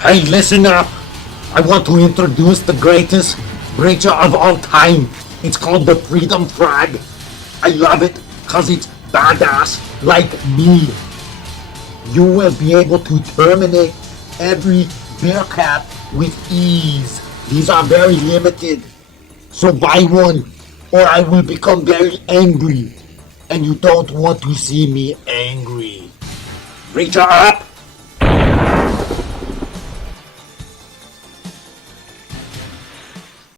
Hey, listen up! I want to introduce the greatest breacher of all time. It's called the Freedom Frag. I love it because it's badass like me. You will be able to terminate every bearcat with ease. These are very limited. So buy one or I will become very angry. And you don't want to see me angry. Breacher up!